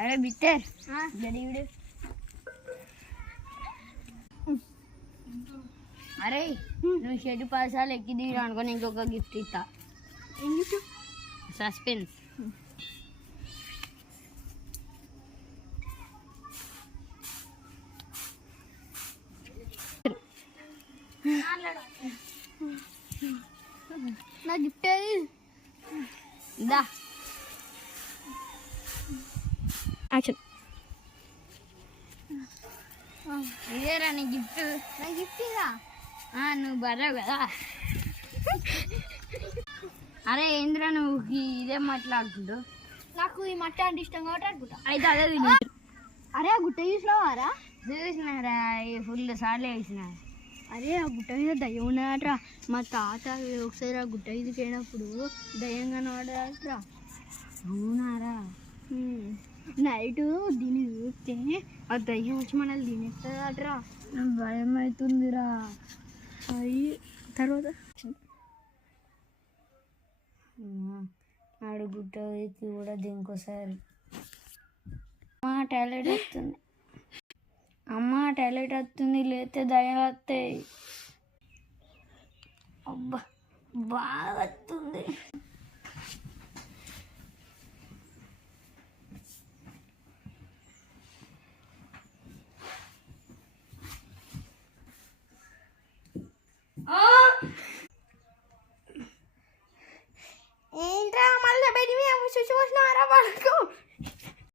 अरे बिटर जड़ी वीडियो अरे నువ్వు షెడ్ పాసాలు ఎక్కి దిగు అనుకొని ఇంకొక గిఫ్ట్ ఇస్తా. ఏం గిఫ్ట్? సస్పెన్స్. నా గిఫ్ట్ ఏది? దా యాక్షన్. ఇదేరా నీ గిఫ్ట్. నా గిఫ్ట్ ఇదా? నువ్వు బర్రావు కదా. అరే ఏంద్రా నువ్వు ఇదే మాట్లాడుకుంటూ? నాకు ఈ మట్ట అంటే ఇష్టం కాబట్టి అనుకుంటా. అయితే అదే అరే ఆ గుట్ట చూసినావారా? చూసినారా, ఫుల్ సార్లు వేసిన. అరే ఆ గుట్ట మీద దయ్యం ఉన్నాడరా. మా తాత ఒకసారి ఆ గుట్ట మీద పోయినప్పుడు దయ్యం కనబడరా. అవునారా? నైట్ దీన్ని చూస్తే ఆ దయ్యం వచ్చి మనల్ని తినేస్తుందట్రా. భయం అవుతుందిరా. అయ్యి తర్వాత ఆడు గుట్ట ఎక్కి కూడా దీనికోసారి అమ్మ టాయిలెట్ వస్తుంది, అమ్మ టాయిలెట్ వస్తుంది, లేతే దయ్యం వస్తాయి. అబ్బా బాగా వస్తుంది. ఏంట్రా మళ్ళీ బయట మీద చూసి వచ్చినారా వాళ్ళకు?